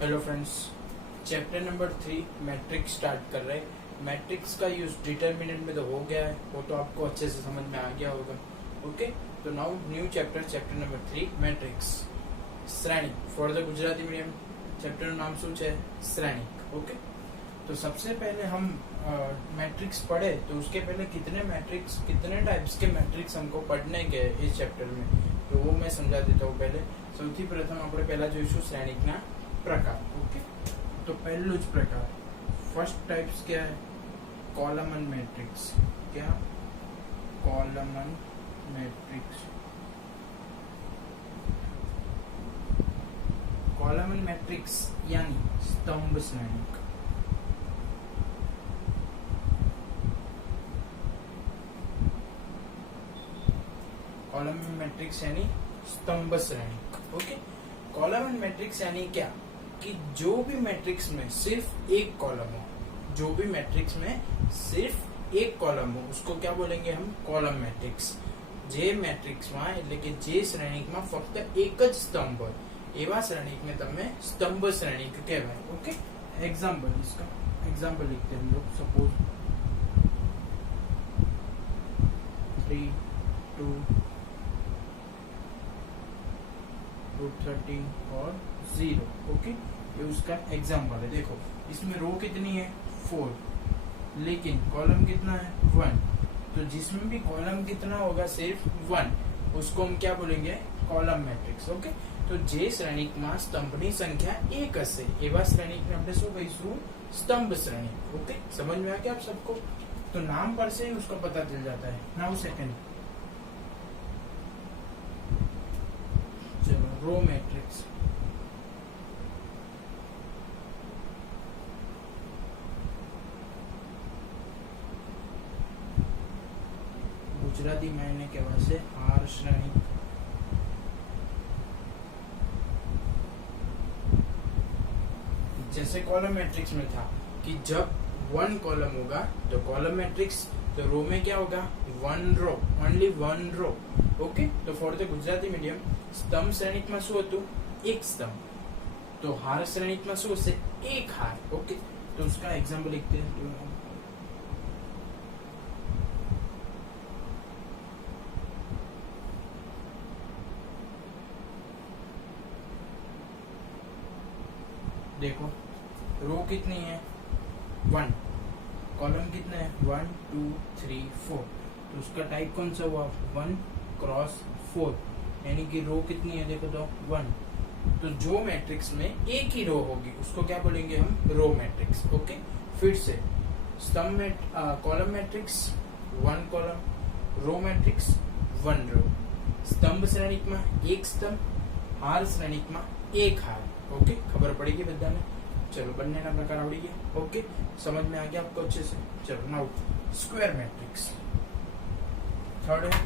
Hello friends, chapter number 3 matrix start कर रहे हैं। मैट्रिक्स का यूज डिटर्मिनेंट में तो हो गया है, वो तो आपको अच्छे से समझ में आ गया होगा। ओके, तो now new chapter, chapter number 3 matrix श्रेणी फॉर द गुजराती मीडियम। चैप्टर नाम શું છે? श्रेणी। ओके, तो सबसे पहले हम मैट्रिक्स पढ़े तो उसके पहले कितने टाइप्स के मैट्रिक्स हमको पढ़ने के इस चैप्टर में, तो वो मैं समझा देता हूँ। पहले સૌથી પ્રથમ આપણે પહેલા જોઈશું શ્રેણીકના प्रकार। ओके, तो पहलू ज प्रकार फर्स्ट टाइप्स क्या है? Column matrix. क्या? Column matrix. कॉलमन मैट्रिक्स यानी स्तंभ श्रेणिक। कॉलमन मैट्रिक्स यानी स्तंभ श्रेणिक। ओके, कॉलमन मैट्रिक्स यानी क्या कि जो भी मैट्रिक्स में सिर्फ एक कॉलम हो, जो भी मैट्रिक्स में सिर्फ एक कॉलम हो उसको क्या बोलेंगे हम? Column matrix. जे मैट्रिक्स में એટલે કે જે શ્રેણિક માં ફક્ત એક જ સ્તંભ હોય એવા શ્રેણિક में તમે स्तंभ श्रेणिक કહેવાય। ओके, एग्जांपल, इसका एग्जांपल लिखते हैं हम लोग। सपोज 3 2 13 और 0। ओके, ये उसका एग्जांपल है। देखो इसमें रो कितनी है? 4, लेकिन कॉलम कितना है? 1। तो जिसमें भी कॉलम कितना होगा? सिर्फ 1, उसको हम क्या बोलेंगे? Column matrix. ओके, तो जे श्रेणिक में स्तंभनी संख्या 1 हशे एवा श्रेणिक में આપણે શું કહીશું? स्तंभ श्रेणिक। ओके, समझ में आ गया आप सबको? तो नाम पर से ही उसको पता चल जाता है। नाउ सेकंड, चलो रो मैट्रिक्स। गुजराती में એને કહેવાય છે હાર શ્રેણી। जैसे कॉलम मैट्रिक्स में था कि जब 1 कॉलम होगा तो कॉलम मैट्रिक्स, तो रो में क्या होगा? 1 रो, ओनली 1 रो। ओके, तो फॉर द गुजराती मीडियम स्तंभ श्रेणिक में શું હતું? एक स्तंभ। तो हार श्रेणिक में શું હશે? एक हार। ओके, तो उसका एग्जांपल लिखते हैं। देखो रो कितनी है? 1, कॉलम कितने हैं? 1 2 3 4। तो उसका टाइप कौन सा हुआ? 1 क्रॉस 4, यानी कि रो कितनी है? देखो तो 1। तो जो मैट्रिक्स में एक ही रो होगी उसको क्या बोलेंगे हम? Row matrix. ओके, फिर से स्तंभ column matrix 1 column, row matrix 1 row, स्तंभ श्रेणिक में एक स्तंभ, हार श्रेणिक में एक हार। ओके, खबर पड़ेगी बधाने? चलो बनने ना प्रकार आवड़ी गया। ओके, समझ में आ गया आपको अच्छे से? चलो नाउ स्क्वायर मैट्रिक्स थर्ड है।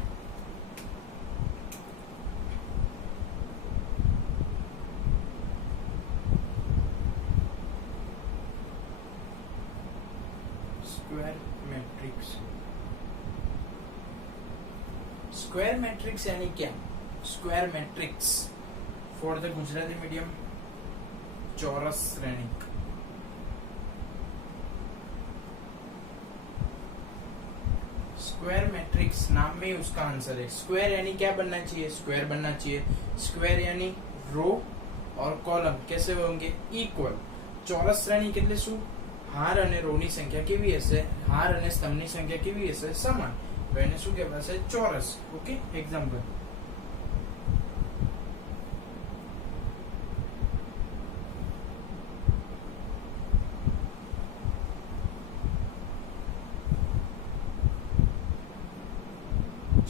Square matrix. स्क्वायर मैट्रिक्स यानी क्या? Square matrix for the Gujarati medium चौरस श्रेणिक। स्क्वायर मैट्रिक्स नाम में उसका आंसर है। स्क्वायर यानी क्या बनना चाहिए? स्क्वायर बनना चाहिए। स्क्वायर यानी रो और कॉलम कैसे होंगे? इक्वल। चौरस श्रेणिक એટલે શું? હાર અને રોની સંખ્યા કેવી હશે? હાર અને સ્તંભની સંખ્યા કેવી હશે? સમાન। તો એને શું કહેવાશે? ચોરસ। ઓકે, એક્ઝામ્પલ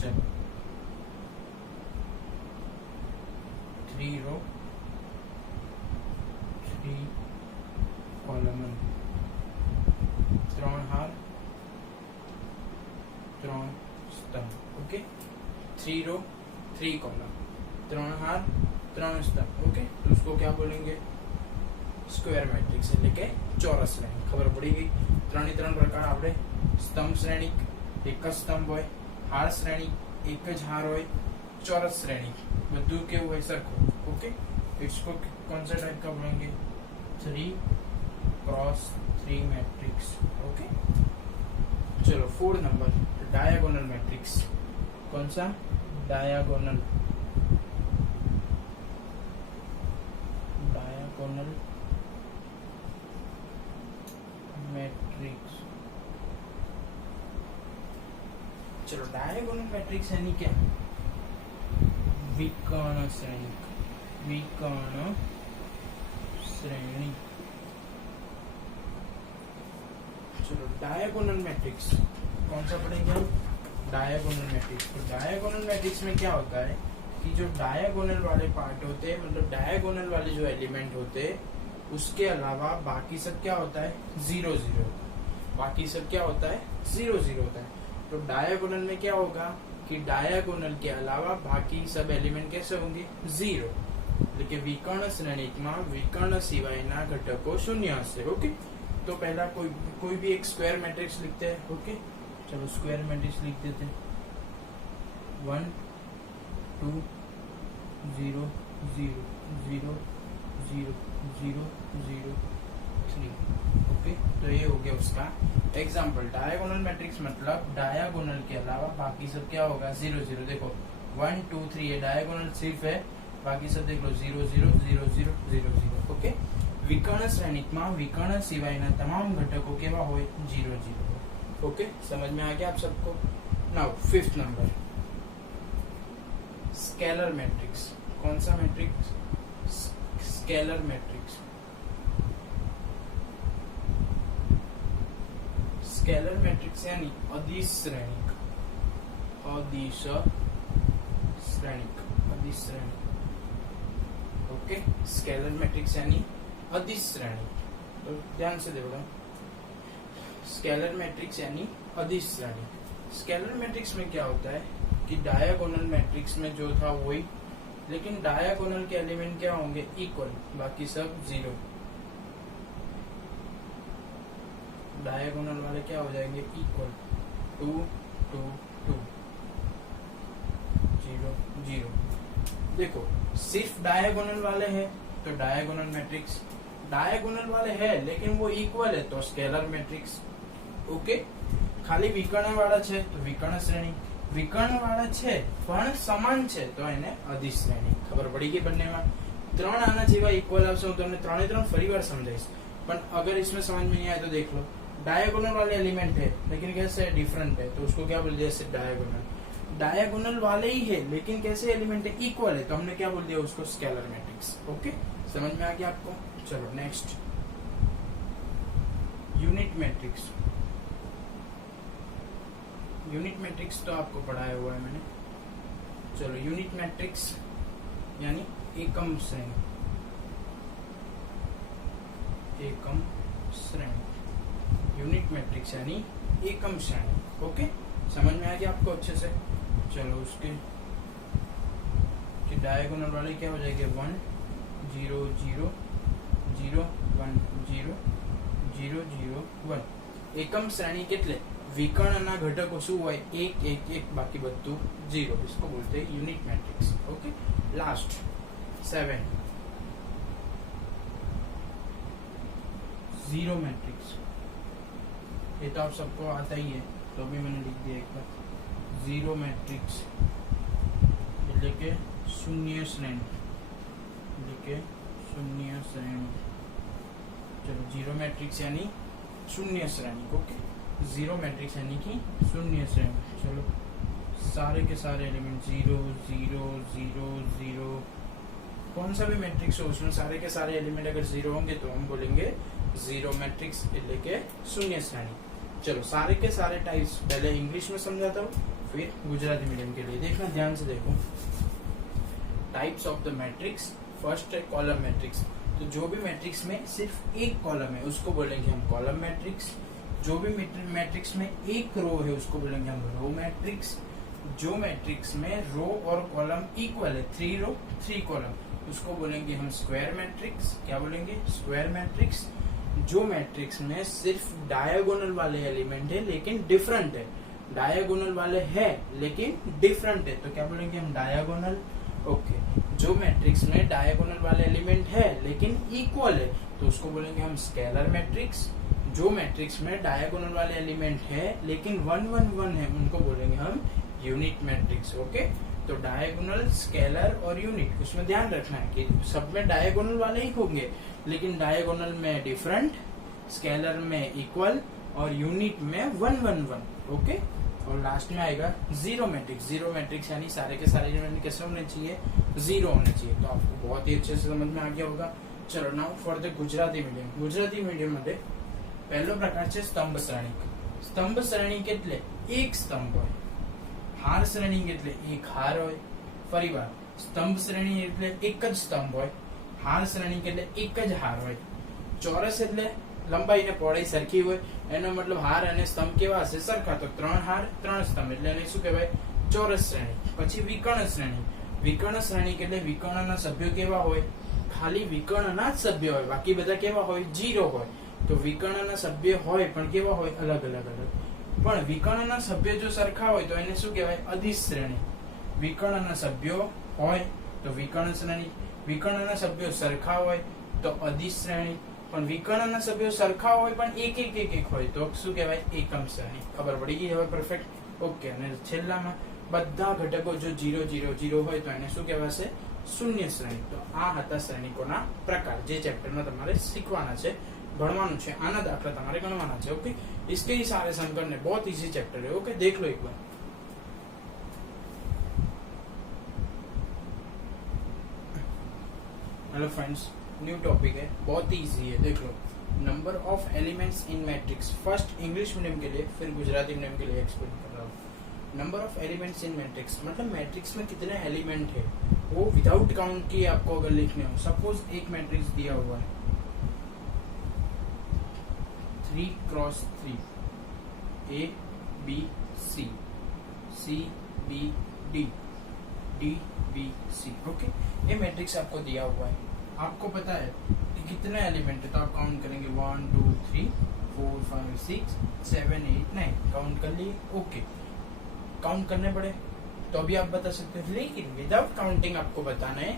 चलो 3 रो 3 कॉलम, 3 हार 3 स्तंभ। ओके, 3 रो 3 कॉलम, 3 हार 3 स्तंभ। ओके, तो उसको क्या बोलेंगे? स्क्वायर मैट्रिक्स એટલે કે ચોરસ શ્રેણી। ખબર પડી ગઈ? 3 પ્રકાર આપણે स्तंभ श्रेणिक एक જ स्तंभ હોય, हार श्रेणी एक ज हार होय, चौरस श्रेणी બધું કેવું હોય? સરખું। ओके, इसको कौन सा टाइप का बोलेंगे? 3 क्रॉस 3 मैट्रिक्स। ओके, चलो 4 नंबर डायगोनल मैट्रिक्स। कौन सा? Diagonal matrix. चलो डायगोनल मैट्रिक्स यानी क्या? विकर्ण श्रेणी। विकर्ण श्रेणी। चलो डायगोनल मैट्रिक्स कौन सा पढ़ेंगे हम? Diagonal matrix. तो डायगोनल मैट्रिक्स में क्या होता है कि जो डायगोनल वाले पार्ट होते हैं, मतलब डायगोनल वाले जो एलिमेंट होते हैं, उसके अलावा बाकी सब क्या होता है? 0 0 होता है। बाकी सब क्या होता है? 0 0 होता है। तो डायगोनल में क्या होगा कि डायगोनल के अलावा बाकी सब एलिमेंट कैसे होंगे? 0। लेकिन विकर्ण श्रेणी में विकर्ण सिवायना घटको शून्य हशे। ओके, तो पहला कोई भी एक स्क्वायर मैट्रिक्स लिखते हैं। ओके, चलो स्क्वायर मैट्रिक्स लिख देते हैं। 1 2 0 0 0 0 0 0 3। ओके, तो ये हो गया उसका एग्जाम्पल। डायगोनल मैट्रिक्स मतलब डायगोनल के अलावा बाकी सब क्या होगा? 0 0। देखो 1 2 3 ये डायगोनल सिर्फ है, बाकी सब देख लो 0 0 0 0 0 0। ओके, विकर्ण श्रेणी में विकर्ण सिवायना तमाम घटकों केवा होय? 0 0। ओके, समझ में आ गया आप सबको? Now 5th number scalar matrix. कौन सा matrix? Scalar matrix. Scalar matrix यानी अदिश श्रेणिक। अदिश श्रेणिक। अदिश श्रेणिक। ओके, स्केलर मैट्रिक्स यानी अदिश श्रेणिक। तो ध्यान से देखो, स्केलर मैट्रिक्स यानी अदिश श्रेणिक। स्केलर मैट्रिक्स में क्या होता है कि डायगोनल मैट्रिक्स में जो था वही, लेकिन डायगोनल के एलिमेंट क्या होंगे? इक्वल, बाकी सब 0। डायगोनल वाले क्या हो जाएंगे? इक्वल। 2 2 2 0 0। देखो सिर्फ डायगोनल वाले हैं तो डायगोनल मैट्रिक्स, डायगोनल वाले हैं लेकिन वो इक्वल है तो स्केलर मैट्रिक्स। ओके, खाली विकर्ण वाला है तो विकर्ण श्रेणी, विकर्ण वाला है पण समान है तो એને અધિશ શ્રેણી। ખબર પડી ગઈ બંને માં? ત્રણ આના જેવા इक्वल આવશે, હું તમને ત્રણે ત્રણ ફરીવાર સમજાવીશ, पर अगर इसमें समझ में नहीं आए तो देख लो। डायगोनल वाले एलिमेंट है लेकिन कैसे डिफरेंट है, तो उसको क्या बोल दिया? जैसे डायगोनल, डायगोनल वाले ही है लेकिन कैसे एलिमेंट है? इक्वल है, तो हमने क्या बोल दिया उसको? Scalar matrix. ओके, समझ में आ गया आपको? चलो next, unit matrix. Unit matrix तो आपको पढ़ाया हुआ है मैंने। चलो यूनिट मैट्रिक्स यानी एकम श्रेणी। एकम श्रेणी, यूनिट मैट्रिक्स यानी एकम श्रेणी। ओके, समझ में आ गया आपको अच्छे से? चलो उसके डायगोनल वाले क्या हो जाएंगे? 1 0 0 0 1 0 0 0 1। एकम श्रेणी કેટલે? विकर्ण घटको शू हो? 1 1 1, बाकी बधु 0। इसको बोलते हैं unit matrix. Okay, last 7 zero matrix. ये तो आप सबको आता ही है, तो भी मैंने लिख दिया एक बार। जीरो मैट्रिक्स એટલે કે शून्य श्रेणी, એટલે કે शून्य श्रेणी। चलो जीरो मैट्रिक्स यानी शून्य श्रेणी। ओके, जीरो मैट्रिक्स यानी कि शून्य श्रेणी। चलो सारे के सारे एलिमेंट 0 0 0 0, कौन सा भी मैट्रिक्स हो उसमें सारे के सारे एलिमेंट अगर 0 होंगे तो हम बोलेंगे जीरो मैट्रिक्स એટલે કે शून्य श्रेणी। चलो सारे के सारे टाइप्स पहले इंग्लिश में समझाता हूँ, फिर गुजराती मीडियम के लिए देखना, ध्यान से देखो। Types of the matrix. First है कॉलम मैट्रिक्स। तो जो भी मैट्रिक्स में सिर्फ एक कॉलम है उसको बोलेंगे हम कॉलम मैट्रिक्स। जो भी मैट्रिक्स में एक रो है उसको बोलेंगे हम रो मैट्रिक्स। जो मैट्रिक्स में रो और कॉलम इक्वल है, 3 रो 3 कॉलम, उसको बोलेंगे हम स्क्वायर मैट्रिक्स। क्या बोलेंगे? Square matrix. जो मैट्रिक्स में सिर्फ डायगोनल वाले एलिमेंट है लेकिन डिफरेंट है, डायगोनल वाले है लेकिन डिफरेंट है, तो क्या बोलेंगे हम? डायगोनल। ओके, जो मैट्रिक्स में डायगोनल वाले एलिमेंट है लेकिन इक्वल है तो उसको बोलेंगे हम स्केलर मैट्रिक्स। जो मैट्रिक्स में डायगोनल वाले एलिमेंट है लेकिन 1 1 1 है उनको बोलेंगे हम यूनिट मैट्रिक्स। ओके, तो डायगोनल, स्केलर और यूनिट, उसमें ध्यान रखना है कि सब में डायगोनल वाले ही होंगे लेकिन डायगोनल में डिफरेंट, स्केलर में इक्वल और यूनिट में 1 1 1। ओके, और लास्ट में आएगा जीरो मैट्रिक्स। जीरो मैट्रिक्स यानी सारे के सारे एलिमेंट कैसे होने चाहिए, जीरो होने चाहिए। तो आपको बहुत ही अच्छे से समझ में आ गया होगा। चलो now for the Gujarati medium. Gujarati medium मध्ये પહેલો પ્રકાર છે સ્તંભ શ્રેણી। સ્તંભ શ્રેણી એટલે એક સ્તંભ હોય, હાર શ્રેણી એટલે એક હાર હોય। ફરીવાર સ્તંભ શ્રેણી એટલે એક જ સ્તંભ હોય, હાર શ્રેણી એટલે એક જ હાર હોય। ચોરસ એટલે લંબાઈ ને પહોળાઈ સરખી હોય, એનો મતલબ હાર અને સ્તંભ કેવા હશે, સરખા। તો 3 હાર 3 સ્તંભ એટલે એને શું કહેવાય, ચોરસ શ્રેણી। પછી વિકર્ણ શ્રેણી। વિકર્ણ શ્રેણી એટલે વિકર્ણના સભ્યો કેવા હોય, ખાલી વિકર્ણના જ સભ્ય હોય, બાકી બધા કેવા હોય, જીરો હોય। તો વિકર્ણના સભ્ય હોય પણ કેવા હોય, અલગ અલગ અલગ। પણ વિકર્ણના સભ્ય જો સરખા હોય તો એને શું કહેવાય, અદિશ શ્રેણી। વિકર્ણના સભ્યો હોય તો વિકર્ણ શ્રેણી, વિકર્ણના સભ્યો સરખા હોય તો અદિશ શ્રેણી, પણ વિકર્ણના સભ્યો સરખા હોય પણ એક એક એક એક હોય તો શું કહેવાય, એકમ શ્રેણી। ખબર પડી ગઈ હવે, પરફેક્ટ। ઓકે, અને છેલ્લામાં બધા ઘટકો જો 0 0 0 હોય તો એને શું કહેવાશે, શૂન્ય શ્રેણી। તો આ હતા શ્રેણીકોના પ્રકાર, જે ચેપ્ટરમાં તમારે શીખવાના છે, भणवानुं छे। आना दाखला तमारे गणवाना छे। ओके, इसके ही सारे संकर ने बहुत इजी चैप्टर है। ओके, देख लो एक बार। हेलो फ्रेंड्स, न्यू टॉपिक है, बहुत ही इजी है, देख लो। Number of elements in matrix, first English medium के लिए, फिर गुजराती मीडियम के लिए एक्सप्लेन कर रहा हूँ। Number of elements in matrix मतलब मैट्रिक्स में कितने एलिमेंट है वो विदाउट काउंट किए आपको अगर लिखने हो। सपोज एक मैट्रिक्स दिया हुआ है 3 cross 3, A B C, C B D, D B C। Okay, ये मैट्रिक्स आपको दिया हुआ है, आपको पता है कि कितने एलिमेंट है, तो आप काउंट करेंगे 1 2 3 4 5 6 7 8 9, काउंट कर लिए। ओके, काउंट करने पड़े तो अभी आप बता सकते हैं, लेकिन विदाउट काउंटिंग आपको बताना है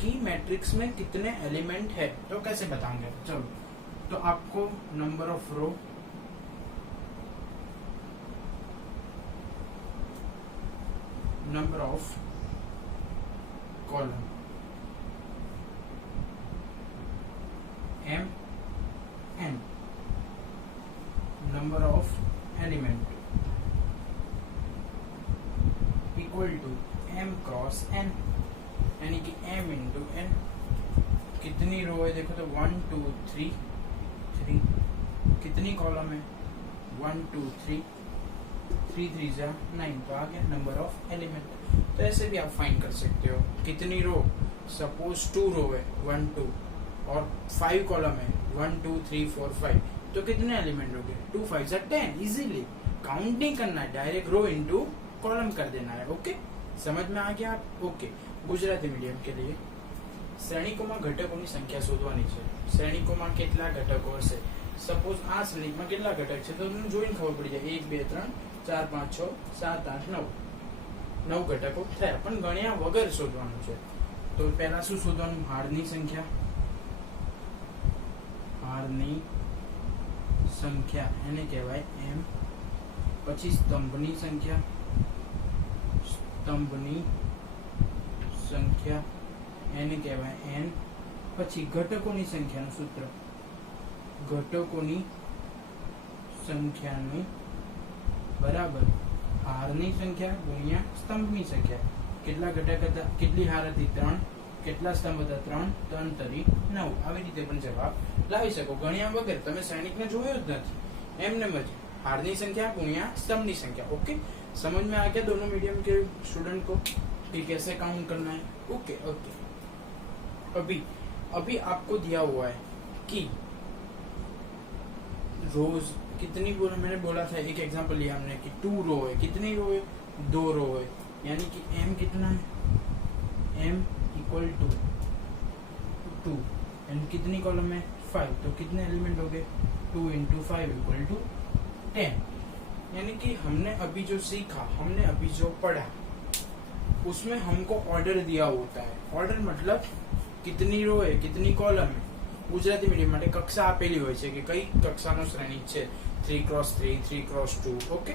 कि मैट्रिक्स में कितने एलिमेंट है। तो कैसे बताएंगे, चलो। तो आपको number of row, number of column, M N, number of element equal to M cross N, यानी कि M इंटू N। कितनी रो है देखो तो 1 2 3 3, कितनी कॉलम है 1 2 3, 3 3 जा 9, तो आ गया नंबर ऑफ एलिमेंट। तो ऐसे भी आप फाइंड कर सकते हो कितनी रो, सपोज 2 रो है 1 2 और 5 कॉलम है 1 2 3 4 5, तो कितने एलिमेंट हो गए, 2 5 जा 10। इजीली काउंट नहीं करना है, डायरेक्ट रो इनटू कॉलम कर देना है। ओके, समझ में आ गया आप। ओके, गुजराती मीडियम के लिए શ્રેણીકોમાં ઘટકોની સંખ્યા શોધવાની છે। શ્રેણીકોમાં કેટલા ઘટકો હશે, સપોઝ આ શ્રેણીમાં કેટલા ઘટક છે તો તમને જોઈને ખબર પડી જાય, 1 2 3 4 5 6 7 8 9, 9 ઘટકો થયા, પણ ગણ્યા વગર શોધવાનું છે। તો પહેલા શું શોધવાનું, હારની સંખ્યા, હારની સંખ્યા એને કહેવાય m, પછી સ્તંભની સંખ્યા, સ્તંભની સંખ્યા એને કહેવાય n, પછી ઘટકોની સંખ્યાનું સૂત્ર, ઘટકોની સંખ્યાની બરાબર હારની સંખ્યા ગુણ્યા સ્તંભની સંખ્યા। કેટલા ઘટક હતા, કેટલી હાર હતી 3, કેટલા સ્તંભ હતા 3, 3 તરી 9। આવી રીતે પણ જવાબ લાવી શકો ગણ્યા વગર। તમે સૈનિકને જોયો જ નથી, એમને જ हारनी संख्या गुणिया स्तंभनी संख्या। ओके, समझ में आ गया दोनों मीडियम के स्टूडेंट को कि कैसे काउंट करना है। ओके ओके, अभी अभी आपको दिया हुआ है कि रोज कितनी बोला, मैंने बोला था एक एग्जांपल लिया हमने कि 2 रो है, कितनी रो है 2 रो है, यानी कि m कितना है, m इक्वल टू 2 एंड कितनी कॉलम है 5, तो कितने एलिमेंट हो गए 2 इंटू 5 इक्वल टू 10। यानी कि हमने अभी जो सीखा, हमने अभी जो पढ़ा उसमें हमको ऑर्डर दिया होता है। ऑर्डर मतलब कितनी रो है कितनी कॉलम है, ગુજરાતી મીડિયમ માટે કક્ષા આપેલી હોય છે કે કઈ કક્ષાનો શ્રેણિક છે 3x3, 3x2, ओके।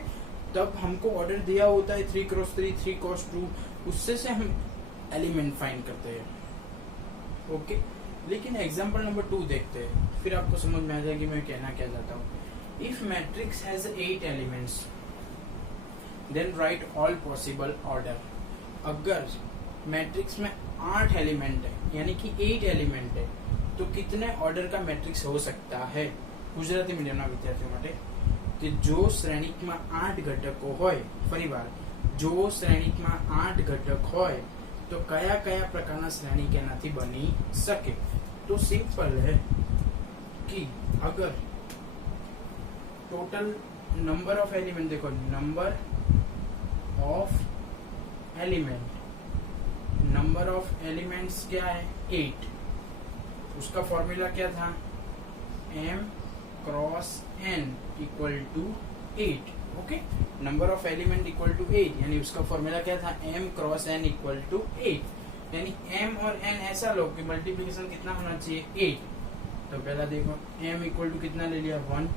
तब हमको ऑर्डर दिया होता है 3x3, 3x2, उससे से हम एलिमेंट फाइंड करते हैं, ओके। लेकिन एग्जांपल नंबर 2 देखते हैं, फिर आपको समझ में आ जाएगी मैं कहना क्या चाहता हूँ। If matrix has 8 elements then write all possible order. अगर मैट्रिक्स में 8 एलिमेंट है यानी कि 8 एलिमेंट है तो कितने ऑर्डर का मैट्रिक्स हो सकता है ગુજરાતી મીડિયમના વિદ્યાર્થીઓ માટે કે જો શ્રેણિકમાં 8 ઘટકો હોય, ફરીવાર જો શ્રેણિકમાં 8 ઘટક હોય તો કયા કયા પ્રકારના શ્રેણિક એનાથી બની શકે। તો સિમ્પલ है कि अगर टोटल नंबर ऑफ एलिमेंट देखो, नंबर ऑफ एलिमेंट्स क्या है 8, उसका फॉर्मूला क्या था m cross n equal to 8, okay. Number of element equal to 8 यानी उसका फॉर्मूला क्या था m cross n equal to 8, यानी m और n ऐसा लो कि मल्टीप्लिकेशन कितना होना चाहिए 8। तो पहला देखो m इक्वल टू कितना ले लिया 1,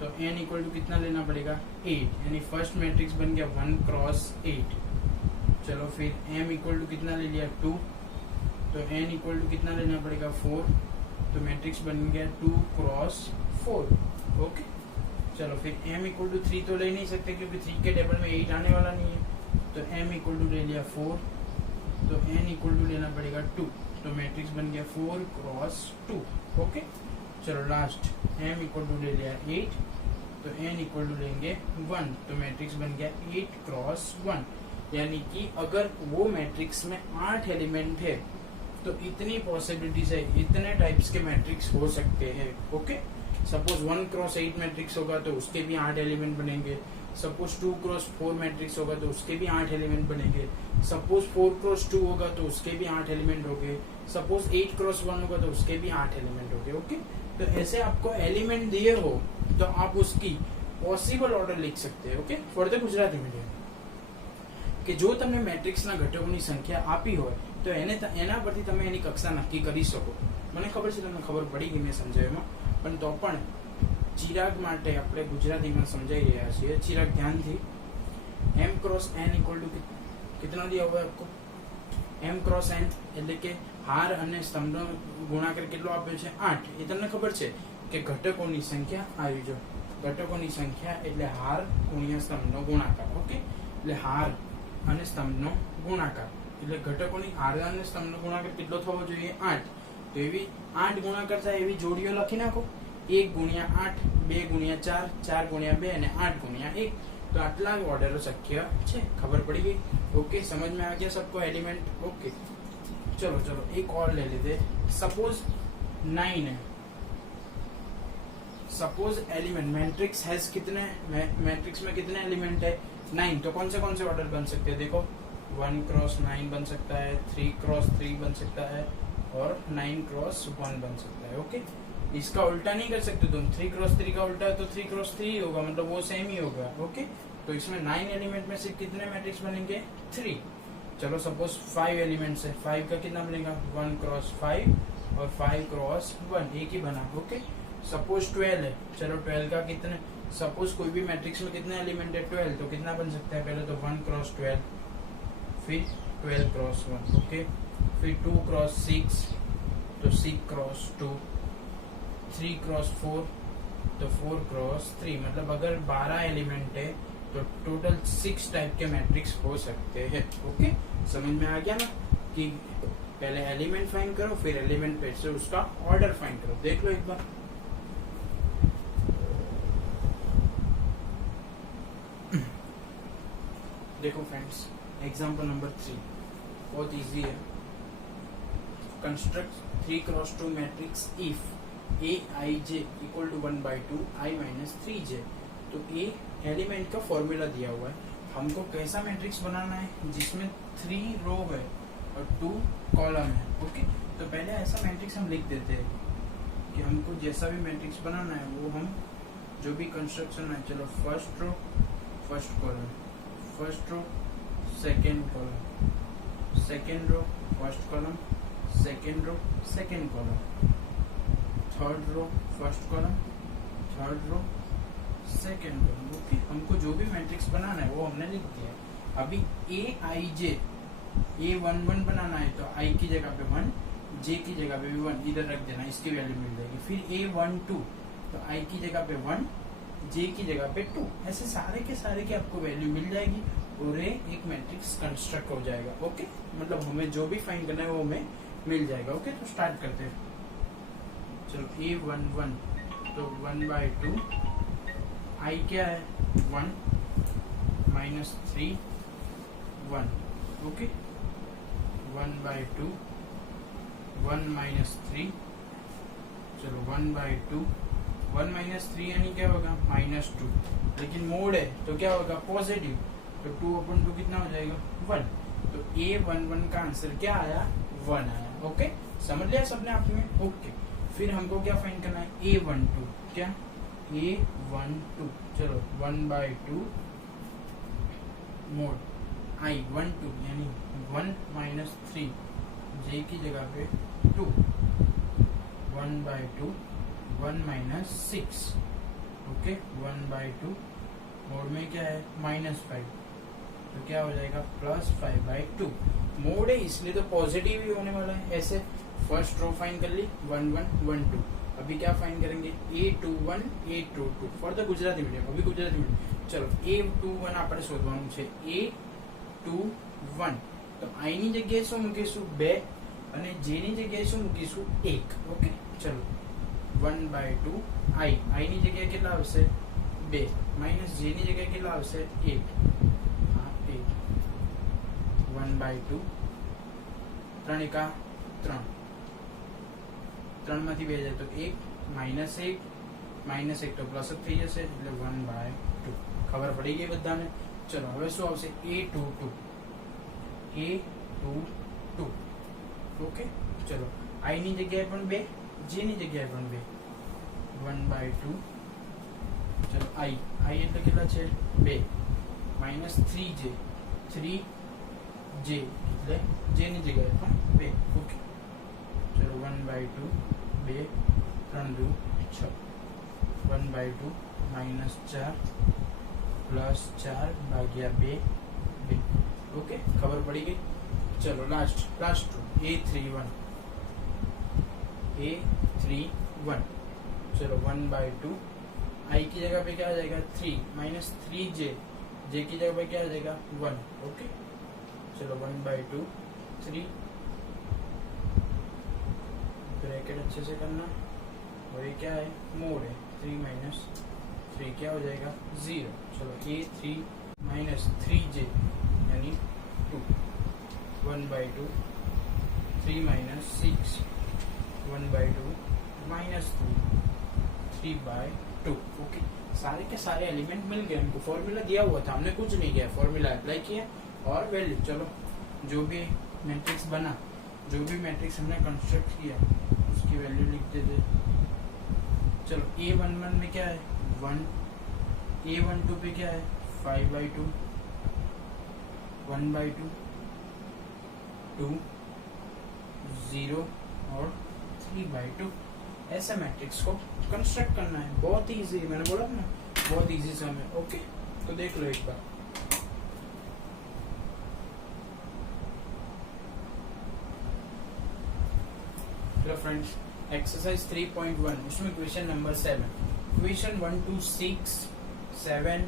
तो n इक्वल टू कितना लेना पड़ेगा 8, यानी फर्स्ट मैट्रिक्स बन गया 1 क्रॉस 8। चलो फिर m इक्वल टू कितना ले लिया 2, तो n इक्वल टू कितना लेना पड़ेगा 4, तो मैट्रिक्स बन गया 2 क्रॉस 4, ओके। चलो फिर m इक्वल टू 3 तो ले नहीं सकते क्योंकि 3 के टेबल में 8 आने वाला नहीं है, तो m इक्वल टू ले लिया 4, तो n इक्वल टू लेना पड़ेगा 2, तो मैट्रिक्स बन गया 4 क्रॉस 2, ओके। चलो लास्ट m इक्वल टू ले लिया 8, तो n इक्वल टू लेंगे 1, तो मैट्रिक्स बन गया 8 क्रॉस 1, यानी कि अगर वो मैट्रिक्स में 8 एलिमेंट है तो इतनी पॉसिबिलिटीज है, इतने टाइप्स के मैट्रिक्स हो सकते हैं, ओके। सपोज 1 क्रॉस 8 मैट्रिक्स होगा तो उसके भी 8 एलिमेंट बनेंगे, सपोज 2 क्रॉस 4 मैट्रिक्स होगा तो उसके भी 8 एलिमेंट बनेंगे, सपोज 4 क्रॉस 2 होगा तो उसके भी 8 एलिमेंट होंगे, सपोज 8 क्रॉस 1 होगा तो उसके भी 8 एलिमेंट होंगे, ओके। तो ऐसे आपको एलिमेंट दिए हो तो आप उसकी पॉसिबल ऑर्डर लिख सकते हैं, okay, for the Gujarati medium. કે જો તમને મેટ્રિક્સના ઘટકોની સંખ્યા આપી હોય તો એના પરથી તમે એની કક્ષા નક્કી કરી શકો। મને ખબર છે તમને ખબર પડી ગઈ મેં સમજાવ્યામાં, પણ તો પણ ચિરાગ માટે આપણે ગુજરાતીમાં સમજાઈ રહ્યા છીએ। ચિરાગ ध्यानથી m cross n equal to कितना दिया हुआ है आपको m क्रॉस n એટલે કે હાર અને સ્તંભનો ગુણાકાર કેટલો આપ્યો છે 8। એ તમને ખબર છે કે ઘટકોની સંખ્યા આવી જો ઘટકોની સંખ્યા એટલે હાર ગુણ્યા સ્તંભનો ગુણાકાર, ઓકે। એટલે હાર અને સ્તંભનો ગુણાકાર એટલે ઘટકોની હાર અને સ્તંભનો ગુણાકાર કેટલો થવો જોઈએ 8। તો એવી 8 ગુણાકાર થાય એવી જોડીઓ લખી નાખો, 1 ગુણ્યા 8, 2 ગુણ્યા 4, 4 ગુણ્યા 2 અને 8 गुणिया 1। तो आटला ऑर्डर शक्य है, खबर पड़ी गई, ओके। समझ में आ गया सबको एलिमेंट, ओके। चलो चलो एक और ले लेते, सपोज 9 है, सपोज एलिमेंट मैट्रिक्स हैज कितने मैट्रिक्स में कितने एलिमेंट है 9, तो कौन से ऑर्डर बन सकते हैं देखो 1 क्रॉस 9 बन सकता है, 3 क्रॉस 3 बन सकता है और 9 क्रॉस 1 बन सकता है, ओके। इसका उल्टा नहीं कर सकते तुम, 3 क्रॉस 3 का उल्टा तो 3 क्रॉस 3 होगा, मतलब वो सेम ही होगा, ओके। तो इसमें 9 एलिमेंट में से कितने मैट्रिक्स बनेंगे 3। चलो सपोज 5 एलिमेंट्स है, 5 का कितना बनेगा 1 क्रॉस 5 और 5 क्रॉस 1, एक ही बना, ओके। सपोज 12 है, चलो 12 का कितने, सपोज कोई भी मैट्रिक्स में कितने एलिमेंट है 12, तो कितना बन सकता है पहले तो 1 क्रॉस 12, फिर 12 क्रॉस 1, ओके। फिर 2 क्रॉस 6 तो 6 क्रॉस 2, 3 क्रॉस 4 तो 4 क्रॉस 3, मतलब अगर 12 एलिमेंट है तो टोटल 6 टाइप के मैट्रिक्स हो सकते हैं, ओके। समझ में आ गया ना कि पहले एलिमेंट फाइंड करो फिर एलिमेंट पे से उसका ऑर्डर फाइंड करो। देख लो एक बार, देखो फ्रेंड्स एग्जांपल नंबर 3 बहुत इजी है। Construct 3 cross 2 matrix if A I J equal to 1/2 i minus 3j। तो ए एलिमेंट का फॉर्मूला दिया हुआ है, हमको कैसा मैट्रिक्स बनाना है जिसमें 3 रो है और 2 कॉलम है, ओके। तो पहले ऐसा मैट्रिक्स हम लिख देते हैं कि हमको जैसा भी मैट्रिक्स बनाना है वो हम जो भी कंस्ट्रक्शन है, चलो first row first column, first row second column, second row first column, second row second column, third row first column, third row second row. Okay, हमको जो भी मैट्रिक्स बनाना है वो हमने लिख दिया। अभी ए आई जे ए 1 1 बनाना है तो आई की जगह पे 1, जे की जगह पे भी 1 इधर रख देना, इसकी वैल्यू मिल जाएगी। फिर ए 1 2 तो आई की जगह पे 1, जे की जगह पे 2, ऐसे सारे के सारे की आपको वैल्यू मिल जाएगी और ये एक मैट्रिक्स कंस्ट्रक्ट हो जाएगा। ओके, मतलब हमें जो भी फाइंड करना है वो हमें मिल जाएगा। ओके, तो स्टार्ट करते हैं। चलो ए 1 1 तो 1/2 आई क्या है 1 -3 1। ओके, 1/2 1 -3, चलो 1/2 1 -3 यानी क्या होगा -2, लेकिन मोड है तो क्या होगा पॉजिटिव, तो 2/2 कितना हो जाएगा 1। तो A11 का आंसर क्या आया 1 आया। ओके, समझ लिया सबने आपने। ओके, फिर हमको क्या फाइंड करना है A12, क्या A12, चलो 1/2 मोड I12 यानी 1 -3 जे की जगह पे 2, 1/2 1 -6। ओके, 1/2 मोड में क्या है -5 तो क्या हो जाएगा +5/2। मोड है इसलिए तो पॉजिटिव ही होने वाला है। ऐसे फर्स्ट रो फाइंड कर ली 1 1 1 2। अभी क्या फाइंड करेंगे A21 A22 for the Gujarati medium. अभी गुजराती मीडियम चलो A21 આપણે શોધવાનું છે A21 તો I ની જગ્યાએ શું મૂકીશું 2 અને J ની જગ્યાએ શું મૂકીશું 1। ઓકે, ચલો 1/2 I ની જગ્યાએ કેટલા આવશે 2 માઈનસ J ની જગ્યાએ કેટલા આવશે 1। હા 1 1/2 3 एका 3 3 માંથી 2 જાય તો 1 -1 तो प्लस થઈ જશે એટલે 1/2। ખબર પડી ગઈ બધાને। ચલો હવે શું આવશે A22 ओके, चलो I ની જગ્યાએ પણ 2 J ની જગ્યાએ પણ 2 1/2। चलो I એટલે કેટલા છે 2 -3J 3J એટલે J ની જગ્યાએ પણ 2। ओके, चलो 1/2 2 3 2 6 1/2 -4 +4 भाग्या 2 2। ओके, खबर पड़ी गई। चलो लास्ट A31 चलो 1/2 I की जगह पे क्या आ जाएगा 3 -3J J की जगह पे क्या आ जाएगा 1। ओके, चलो 1/2 3 ब्रैकेट अच्छे से करना और ये क्या है मोड है 3 - 3 क्या हो जाएगा 0। चलो A3 -3J यानी 2 1/2 3 - 6 1/2 -3 ओके, सारे के सारे एलिमेंट मिल गए हमको। फॉर्मूला दिया हुआ था, हमने कुछ नहीं किया, फॉर्मूला अप्लाई किया और वैल्यू। चलो जो भी मैट्रिक्स बना, जो भी मैट्रिक्स हमने कंस्ट्रक्ट किया उसकी वैल्यू लिख देते। चलो A11 में क्या है 1, A12 पे क्या है 5/2 1/2 2 0 और 3/2। ऐसे मैट्रिक्स को कंस्ट्रक्ट करना है, बहुत ही इजी। मैंने बोला ना बहुत इजी सम है। ओके, तो देख लो एक बार। हेलो फ्रेंड्स, एक्सरसाइज 3.1 इसमें क्वेश्चन नंबर 7, क्वेश्चन 1 to 6 7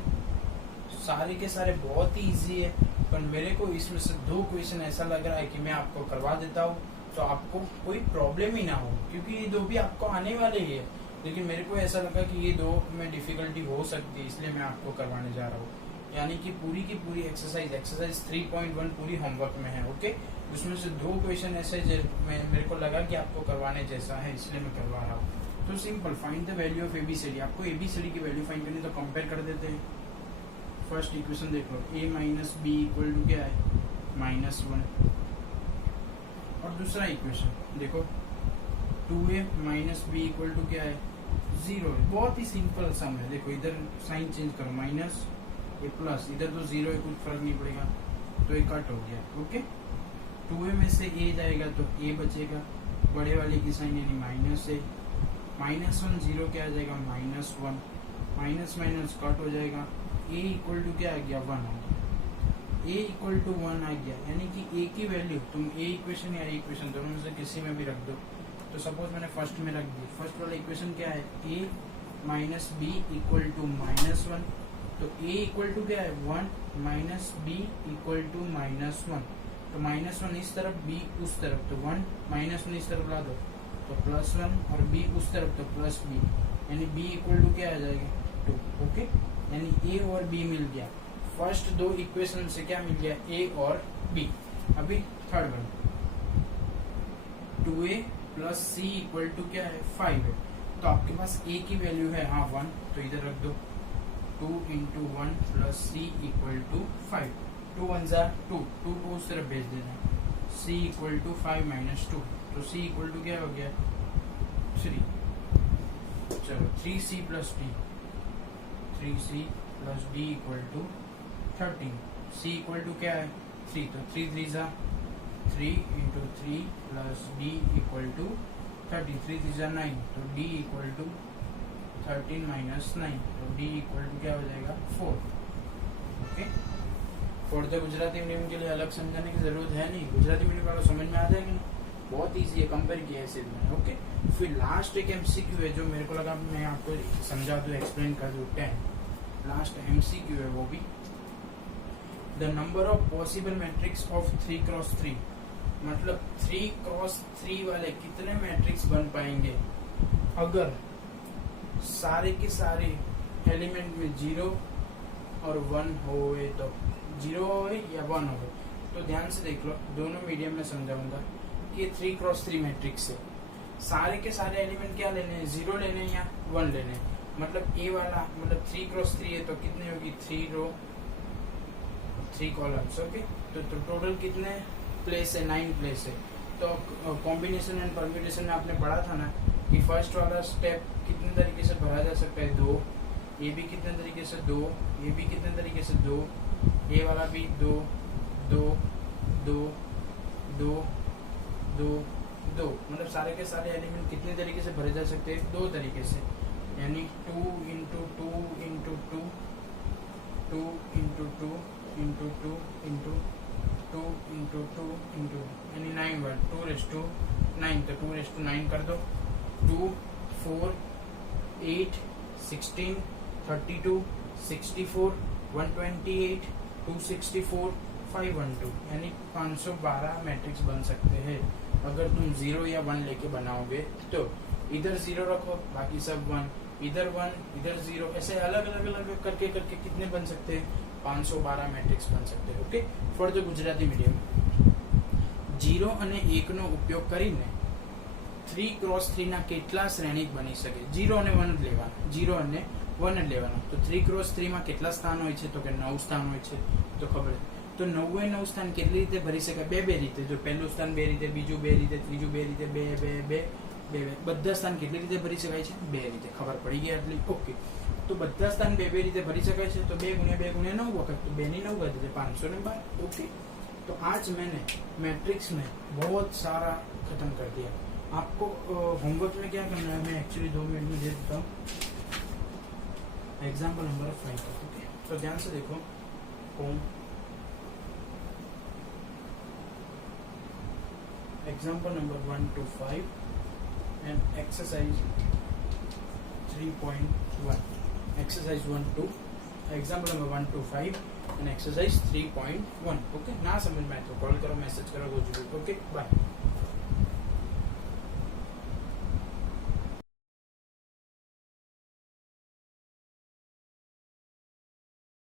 सारे के सारे बहुत ही इजी है। पर मेरे को इसमें से 2 क्वेश्चन ऐसा लग रहा है कि मैं आपको करवा देता हूँ तो आपको कोई प्रॉब्लम ही ना हो, क्योंकि ये 2 भी आपको आने वाले ही है। लेकिन मेरे को ऐसा लगा कि ये 2 में डिफिकल्टी हो सकती है, इसलिए मैं आपको करवाने जा रहा हूँ। यानी कि पूरी की पूरी एक्सरसाइज 3.1 पूरी होमवर्क में है। ओके, उसमें से 2 क्वेश्चन ऐसे मेरे को लगा कि आपको करवाने जैसा है, इसलिए मैं करवा रहा हूँ। तो simple, find the value of ABCD। आपको ABCD की वैल्यू फाइंड करनी, तो कंपेयर कर देते हैं। फर्स्ट इक्वेशन देख लो, A - B इक्वल टू क्या है -1। और दूसरा इक्वेशन देखो 2A - B इक्वल टू क्या है 0। बहुत ही सिंपल सम है। देखो इधर साइन चेंज करो, माइनस ये प्लस, इधर तो 0 है, कुछ फर्क नहीं पड़ेगा, तो ये कट हो गया। ओके, 2A में से A जाएगा तो A बचेगा, बड़े वाले की साइन यानी -A -1 0 क्या आ जाएगा -1, माइनस माइनस कट हो जाएगा, a इक्वल टू क्या आ गया 1 आ गया, a इक्वल टू 1 आ गया, यानी कि a की वैल्यू तुम a इक्वेशन या a इक्वेशन दोनों में से किसी में भी रख दो। तो सपोज मैंने फर्स्ट में रख दी, फर्स्ट वाला इक्वेशन क्या है a minus B equal to -1, तो a इक्वल टू क्या है 1 माइनस बी इक्वल टू -1, तो -1 इस तरफ b उस तरफ, तो 1 -1 इस तरफ ला दो तो +1 और b उस तरफ तो +b, यानी b इक्वल टू क्या आ जाएगा 2। ओके, यानी a और b मिल गया, फर्स्ट दो इक्वेशन से क्या मिल गया a और b। अभी third one 2a plus c equal to क्या है 5 है, तो आपके पास a की वैल्यू है 1, तो इधर रख दो 2 × 1 प्लस c इक्वल टू 5, 2 1 ज़ा 2, 2 को उस तरफ भेज देना, c इक्वल टू 5 - 2, तो c इक्वल टू क्या हो गया 3। चलो 3c plus d, 3c plus d equal to 13, c equal to क्या है 3, तो 3 3 ज़ा 3 × 3 प्लस d इक्वल टू 13, 3 3 ज़ा 9, तो d इक्वल टू 13 - 9, तो d इक्वल टू क्या हो जाएगा 4। Okay, for the Gujarati medium के लिए अलग समझाने की जरूरत है नहीं, गुजराती मीडियम वाला समझ में आ जाएगा ना, बहुत इजी है, कंपेयर किया है सिर्फ में। ओके, फिर लास्ट एक एमसीक्यू है जो मेरे को लगा मैं आपको समझा दूं, एक्सप्लेन कर दूं। 10 लास्ट एमसीक्यू है, वो भी the number of possible matrix of 3×3, मतलब 3×3 वाले कितने मैट्रिक्स बन पाएंगे अगर सारे के सारे एलिमेंट में 0 और 1 होए, तो 0 होए या 1 होए। तो ध्यान से देख लो, दोनों मीडियम में समझाऊंगा कि 3×3 मैट्रिक्स है, सारे के सारे एलिमेंट क्या लेने हैं 0 लेने हैं या 1 लेने हैं, मतलब ए वाला मतलब 3×3 है तो कितनी होगी 3 रो 3 कॉलम्स। ओके, तो टोटल कितने प्लेस है 9 प्लेस है। तो कॉम्बिनेशन एंड परम्यूटेशन में आपने पढ़ा था ना कि फर्स्ट वाला स्टेप कितने तरीके से भरा जा सकता है 2, ये भी कितने तरीके से 2, ये भी कितने तरीके से 2, ये वाला भी 2 2 2 2 2 2, मतलब सारे के सारे एलिमेंट कितने तरीके से भरे जा सकते हैं 2 तरीके से, यानी 2 × 2 × 2 2 × 2 × 2 × 2 × 2 यानी 9 बार 2⁹9, तो 2⁹9 कर दो, 2 4 8 16 32 64 128 264 512, यानी 512 मैट्रिक्स बन सकते हैं अगर तुम 0 या 1 लेके बनाओगे। तो इधर 0 रखो, बाकी सब 1, इधर 1 इधर 0, ऐसे अलग अलग करके कितने बन सकते हैं 512 મેટ્રિક્સ બન सकते हैं। Okay, for the Gujarati medium 0 અને 1 નો ઉપયોગ કરીને 3×3 ના કેટલા શ્રેણિક બની શકે, 0 અને 1 જ લેવાના, 0 અને 1 જ લેવાના। તો 3×3 માં કેટલા સ્થાન હોય છે, તો કે 9 સ્થાન હોય છે, તો ખબર છે। તો 9 સ્થાન કેટલી રીતે ભરી શકાય, બે રીતે, જો પહેલું સ્થાન 2 રીતે, બીજું 2 રીતે, ત્રીજું 2 રીતે, 2 બધા સ્થાન કેટલી રીતે ભરી શકાય છે 2 રીતે, ખબર પડી ગઈ આટલી। ઓકે, तो બધા स्थान 2 રીતે ભરી શકાય છે, तो 2 × 2 × 9 वक्त, तो 2 ની 9 गति 512। ओके, तो आज मैंने मैट्रिक्स में बहुत सारा खत्म कर दिया। आपको होमवर्क में क्या करना है, मैं एक्चुअली 2 मिनट में दे देता हूँ। एग्जाम्पल नंबर 5, ओके, तो ध्यान से देखो, example number 1 to 5 and exercise 3.1, exercise 1 to example number 1 to 5 and exercise 3.1। Okay, ना समझ में आए तो कॉल करो, मैसेज करो, ओके बाय।